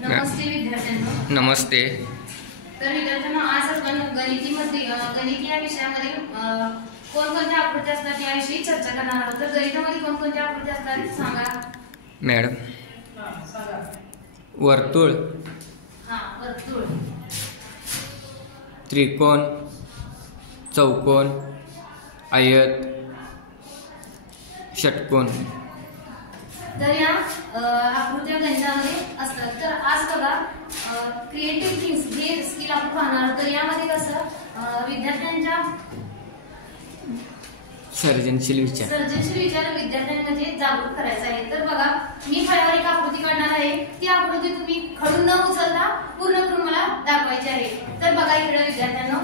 नमस्ते विद्यार्थ्यांनो. नमस्ते. तर विद्यार्थ्यांनो, आज आपण गणित या विषयामध्ये कोणकोणत्या आकृत्या असतात याविषयी चर्चा करणार आहोत. तर गणितामध्ये कोणकोणत्या आकृत्या असतात सांगा मॅडम. वर्तुळ, वर्तुळ, त्रिकोण, चौकोन, आयत, षटकोन. तर या आकृत्या गणितामध्ये असतात. तर आज बघा क्रिएटिव्ह थिंग्स हे स्किल आपण पाहणार आहोत. तर यामध्ये कसं विद्यार्थ्यांच्या सर्जनशील विचार विद्यार्थ्यांमध्ये जागरूक करायचा आहे. तर बघा, मी फळ्यावर एक आकृती काढणार आहे. ती आकृती तुम्ही खडून न उचलता पूर्ण करून मला दाखवायची आहे. तर बघा इकडे विद्यार्थ्यांनो,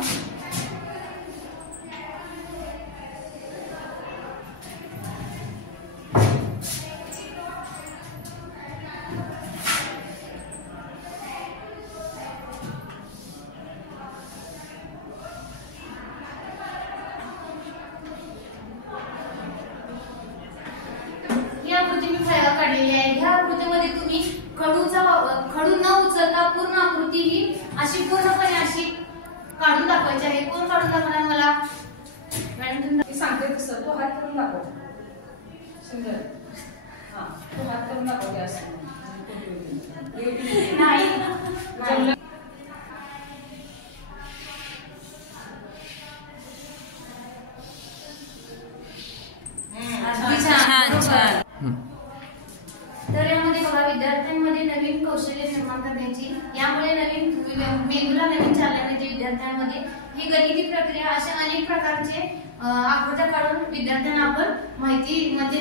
आकृती मी फळ्यावर काढलेली आहे. ह्या आकृतीमध्ये तुम्ही खडू न उचलता पूर्ण आकृती ही अशी पूर्णपणे अशी काढून दाखवायची आहे. कोण काढून दाखवणार मला? मॅडम तुम्ही सांगते तसं तो हात करून दाखव. सुंदर. हां, तो हात करून दाखव. असं नाही. तर यामध्ये बघा विद्यार्थ्यांमध्ये नवीन कौशल्य निर्माण करण्याची, यामुळे मेंदूला नवीन चालना मिळते. विद्यार्थ्यांमध्ये ही गणिती प्रक्रिया अशा अनेक प्रकारचे आकृत्या काढून विद्यार्थ्यांना आपण माहिती मध्ये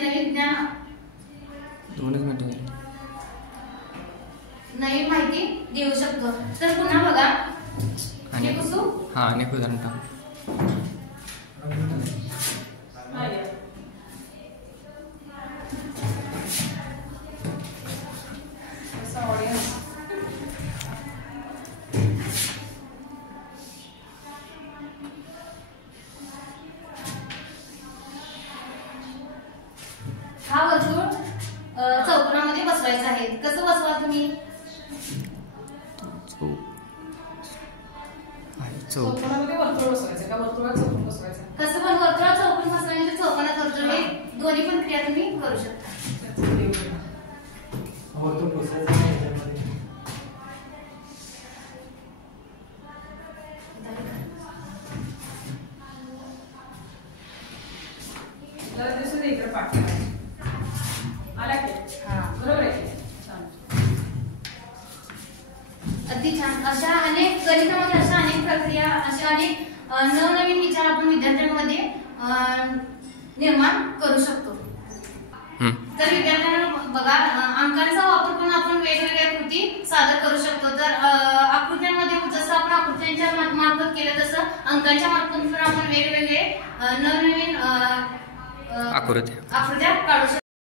नवीन माहिती देऊ शकतो. तर पुन्हा बघा अनेक उदाहरण हा वर्तुळ चौकोनामध्ये बसवायचा आहे. कसं बसवा तुम्ही? चौकोनामध्ये वर्तुळ बसवायचं का वर्तुळात चौकोन बसवायचं? कसं पण वर्तुळात चौकोन बसवायचं, चौकोनात वर्तुळ, हे दोन्ही पण क्रिया तुम्ही करू शकता. वर्तुळ बसवायचं अगदी छान. अशा अनेक गणितामध्ये अशा अनेक प्रक्रिया, अशा अनेक नवनवीन विचार आपण विद्यार्थ्यांमध्ये निर्माण करू शकतो. तर विद्यार्थ्यांना बघा, अंकांचा वापर करून आपण वेगवेगळ्या कृती सादर करू शकतो. तर आकृत्यांमध्ये जसं आपण आकृत्यांच्या मार्फत केलं, तसं अंकांच्या मार्फत पण आपण वेगवेगळे नवनवीन आकृत्या काढू शकतो.